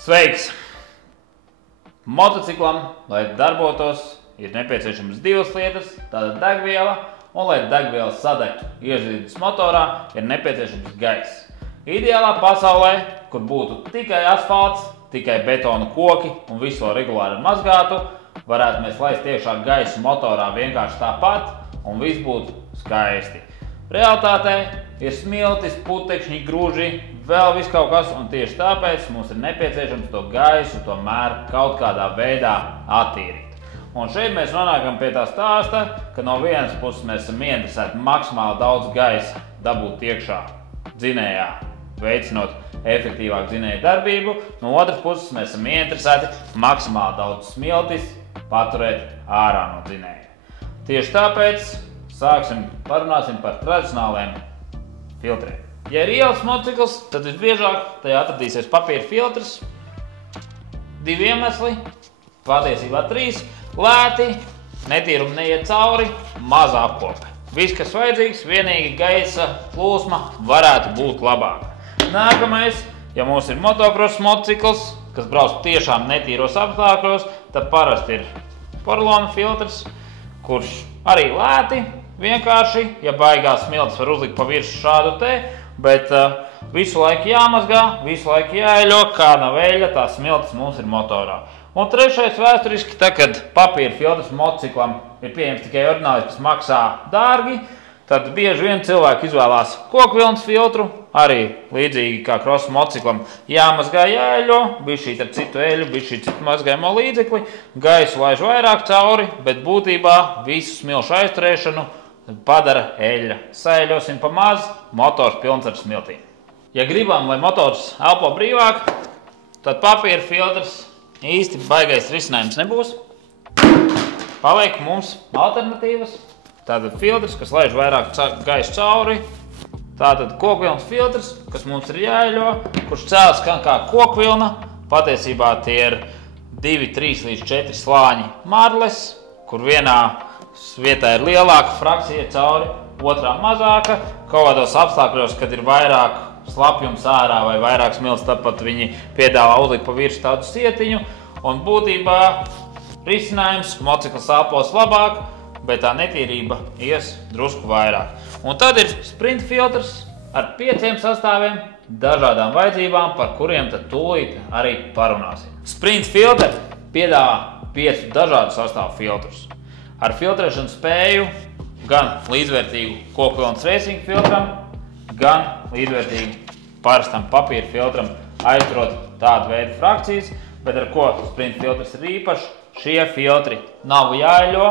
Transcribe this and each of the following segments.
Sveiks! Motociklam, lai darbotos, ir nepieciešamas divas lietas, tāda degviela, un lai degviela sadegtu iešķītas motorā, ir nepieciešams gaiss. Ideālā pasaulē, kur būtu tikai asfalts, tikai betona koki un visu to regulāri mazgātu, varētu mēs laist iekšā gaisu motorā vienkārši tāpat, un viss būtu skaisti. Realitātē ir smiltis, putekšņi, grūži, vēl viss kaut kas, un tieši tāpēc mums ir nepieciešams to gaisu tomēr kaut kādā veidā attīrīt. Un šeit mēs nonākam pie tā stāsta, ka no vienas puses mēs esam ieinteresēti maksimāli daudz gaisa dabūt iekšā dzinējā, veicinot efektīvāku dzinēju darbību, no otras puses mēs esam ieinteresēti maksimāli daudz smiltis paturēt ārā no dzinēja. Tieši tāpēc parunāsim par tradicionāliem filtriem. Ja ir ielas motocikls, tad visbiežāk tajā atradīsies papīra filtrs. Divi iemesli, patiesībā trīs. Lēti, netīrumi neiet cauri, maza apkope. Viss, kas vajadzīgs, vienīgi gaisa plūsma varētu būt labāka. Nākamais, ja mums ir motocross motocikls, kas brauc tiešām netīros apstākļos, tad parasti ir porcelāna filtrs, kurš arī lēti, vienkārši, ja baigās smiltis var uzlikt pa virsmu šādu te, bet visu laiku jāmazgā, visu laiku jāeļo, kā nav eļļa, tā smiltis mums ir motorā. Un trešais vēsturiski, tad, kad papīra filtrs motociklam ir pieejams tikai ordinālis, kas maksā dārgi, tad bieži vien cilvēki izvēlās kokvilnas filtru, arī līdzīgi kā krosa motociklam jāmazgā, jāeļo, bišķīt ar citu eļu, bišķīt citu mazgājamo līdzekli, gaisu laiž vairāk cauri, bet būtībā visu smilšu aizturēšanu padara eļļa. Saeļosim pa maz, motors pilns ar smiltīm. Ja gribam, lai motors elpo brīvāk, tad papīra filtrs īsti baigais risinājums nebūs. Paliek mums alternatīvas. Tātad filtrs, kas laiž vairāk gaisu cauri. Tātad kokvilnas filtrs, kas mums ir jāeļo, kurš cēlas kā kokvilna. Patiesībā tie ir 2, 3 līdz 4 slāņi marles, kur vienā vietā ir lielāka frakcija cauri, otrā mazāka. Kaut kādos apstākļos, kad ir vairāk slapjums ārā vai vairāk smilts, tāpat viņi piedāvā uzlikt pa virsmu tādu sietiņu. Un būtībā risinājums motocikls elpos labāk, bet tā netīrība ies drusku vairāk. Un tad ir sprint filtrs ar 5 sastāviem, dažādām vajadzībām, par kuriem tad tūlīt arī parunāsim. Sprint filtri piedāvā 5 dažādu sastāvu filtrus. Ar filtrēšanu spēju gan līdzvērtīgu kokvilnas racing filtram, gan līdzvērtīgi parastam papīra filtram aizturot tādu veidu frakcijas, bet ar ko sprint filtrs ir īpašs, šie filtri nav jāeļo,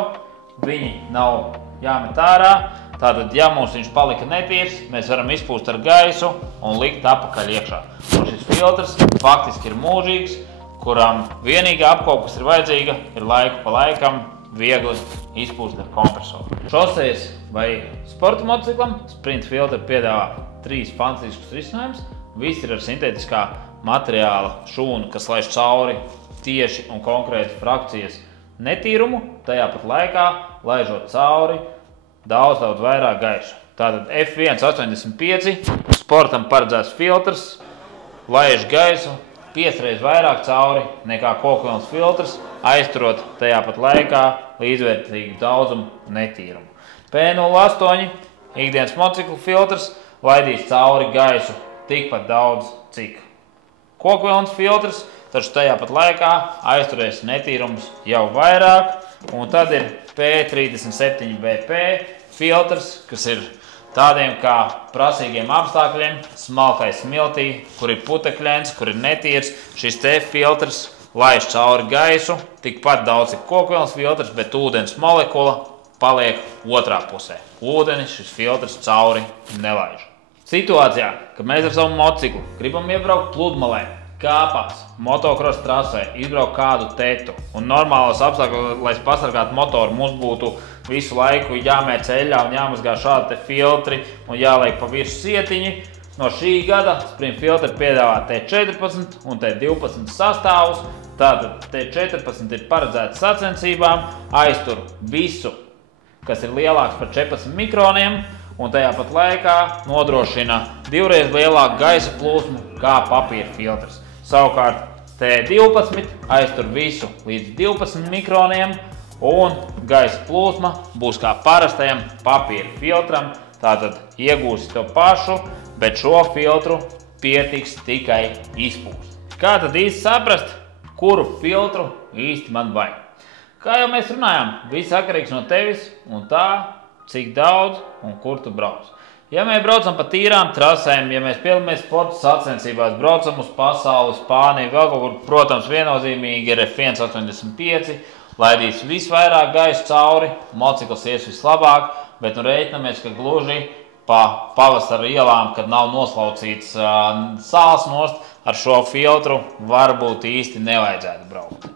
viņi nav jāmet ārā, tātad, ja mums viņš palika netīrs, mēs varam izpūst ar gaisu un likt apakaļ iekšā. Un šis filtrs faktiski ir mūžīgs, kuram vienīgā apkope, kas ir vajadzīga, ir laiku pa laikam viegli izpūst ar kompresoru. Šosejas vai sporta motociklam sprint filtri piedāvā 3 fantastiskus risinājumus. Viss ir ar sintētiskā materiāla šūnu, kas laiž cauri tieši un konkrēti frakcijas netīrumu, tajā pat laikā laižot cauri daudz vairāk gaisu. Tātad F185 sportam paredzēts filtrs laiž gaisu 5 reizes vairāk cauri nekā kokvilnas filtrs, aizturot tajā pat laikā līdzvērtīgu daudzumu netīrumu. P08 ikdienas motociklu filtrs laidīs cauri gaisu tikpat daudz, cik kokvilnas filtrs, taču tajā pat laikā aizturēs netīrums jau vairāk. Un tad ir P37BP filtrs, kas ir tādiem kā prasīgiem apstākļiem, smalkai smiltī, kur ir putekļains, kur ir netīrs. Šis te filtrs laiž cauri gaisu, tikpat daudz ir kokvilnas filtrs, bet ūdens molekula paliek otrā pusē. Ūdenis šis filtrs cauri nelaiž. Situācijā, kad mēs ar savu motociklu gribam iebraukt pludmalē, kāpās, motocross trasē, izbraukt kādu tetu un normālos apstākļos, lai pasargātu motoru, mums būtu visu laiku jāmēc eļļā un jāmazgā šādi te filtri un jāliek pa virsmu sietiņi. No šī gada sprint filtri piedāvā T14 un T12 sastāvus. Tātad T14 ir paredzēts sacensībām, aiztur visu, kas ir lielāks par 14 mikroniem, un tajā pat laikā nodrošina 2 reizes lielāku gaisa plūsmu kā papīra filtrs. Savukārt T12 aiztur visu līdz 12 mikroniem, un gaisa plūsma būs kā parastajam papīra filtram, tātad iegūsi to pašu, bet šo filtru pietiks tikai izpūst. Kā tad īsti saprast, kuru filtru īsti man vajag? Kā jau mēs runājām, viss atkarīgs no tevis un tā, cik daudz un kur tu brauc. Ja mēs braucam pa tīrām trasēm, ja mēs piedalāmies sporta sacensībās, braucam uz pasauli, Spāniju, vēl kaut kur, protams, viennozīmīgi ir F1.85, laidīs visvairāk gaisa cauri, motocikls ies vislabāk, bet nu rēķinamies, ka gluži pa pavasara ielām, kad nav noslaucīts sāls nost, ar šo filtru varbūt īsti nevajadzētu braukt.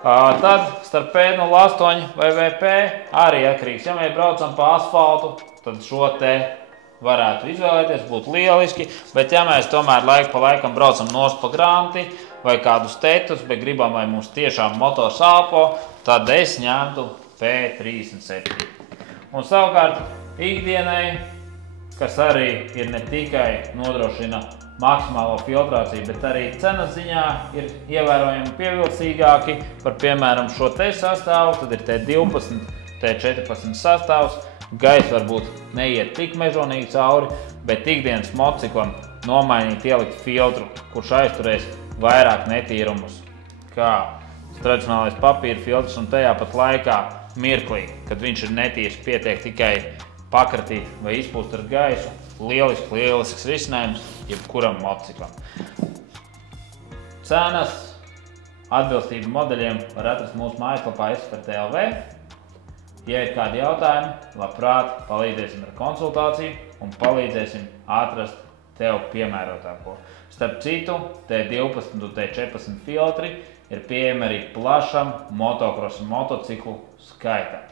Tad starp P08 vai VP arī atkarīgs. Ja mēs braucam pa asfaltu, tad šo te varētu izvēlēties, būtu lieliski, bet ja mēs tomēr laiku pa laikam braucam nost pa granti vai kādus tetus, bet gribam, lai mums tiešām motors elpo, tad es ņemtu P37. Un savukārt ikdienai, kas arī ir ne tikai nodrošina maksimālo filtrāciju, bet arī cenas ziņā ir ievērojami pievilcīgāki par, piemēram, šo te sastāvu, tad ir T12, T14 sastāvs. Gaisa varbūt neiet tik mežonīgi cauri, bet ikdienas motociklam nomainīt ielikt filtru, kurš aizturēs vairāk netīrumus, kā tradicionālais papīra filtrs, un tajā pat laikā mirklī, kad viņš ir netīrs, pietiek tikai pakratīt vai izpūst ar gaisu. Lielisks risinājums jebkuram motociklam. Cenas, atbilstību modeļiem var atrast mūsu mājaslapā Expert.lv. Ja ir kādi jautājumi, labprāt palīdzēsim ar konsultāciju un palīdzēsim atrast tev piemērotāko. Starp citu, T12 un T14 filtri ir pieejami arī plašam motocross motociklu skaitam.